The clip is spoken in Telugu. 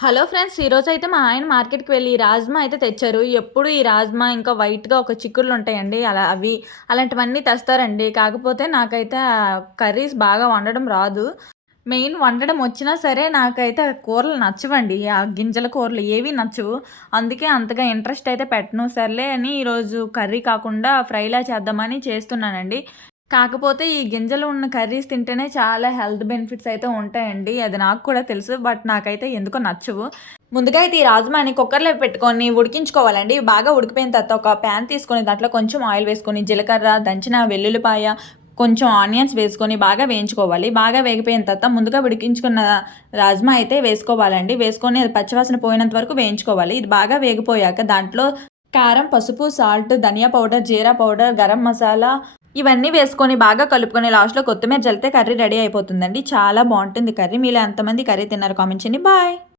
Hello friends! ఈరోజైతే మా ఆయన మార్కెట్‌కి వెళ్ళి రాజ్మా అయితే తెచ్చారు. ఎప్పుడు ఈ రాజ్మా ఇంకా వైట్‌గా ఒక చిక్కుడులుంటాయండి. అలాంటివన్నీ తెస్తారండి. కాకపోతే నాకైతే కర్రీస్ బాగా వండడం రాదు. మెయిన్ వండడం వచ్చినా సరే నాకైతే ఆ కూరలు నచ్చవండి. ఆ గింజల కూరలు ఏవి నచ్చవు. అందుకే అంతగా ఇంట్రెస్ట్ అయితే పెట్టను. సర్లే అని ఈరోజు కర్రీ కాకుండా ఫ్రైలా చేద్దామని చేస్తున్నానండి. కాకపోతే ఈ గింజలు ఉన్న కర్రీస్ తింటేనే చాలా హెల్త్ బెనిఫిట్స్ అయితే ఉంటాయండి. అది నాకు కూడా తెలుసు. బట్ నాకైతే ఎందుకో నచ్చవు. ముందుగా అయితే ఈ రాజ్మాని కుక్కర్‌లో పెట్టుకొని ఉడికించుకోవాలండి. బాగా ఉడికిపోయిన తర్వాత ఒక పాన్ తీసుకొని దాంట్లో కొంచెం ఆయిల్ వేసుకొని, జీలకర్ర, దంచిన వెల్లుల్లిపాయ, కొంచెం ఆనియన్స్ వేసుకొని బాగా వేయించుకోవాలి. బాగా వేగిపోయిన తర్వాత ముందుగా ఉడికించుకున్న రాజ్మా అయితే వేసుకోవాలండి. వేసుకొని అది పచ్చివాసన పోయినంత వరకు వేయించుకోవాలి. ఇది బాగా వేగిపోయాక దాంట్లో కారం, పసుపు, సాల్ట్, ధనియా పౌడర్, జీరా పౌడర్, గరం మసాలా ఇవన్నీ వేసుకొని బాగా కలుపుకొని లాస్ట్‌లో కొత్తిమీర జల్లితే కర్రీ రెడీ అయిపోతుందండి. చాలా బావుంటుంది కర్రీ. మీలో ఎంతమంది కర్రీ తిన్నారో కామెంట్ చేయండి. బాయ్.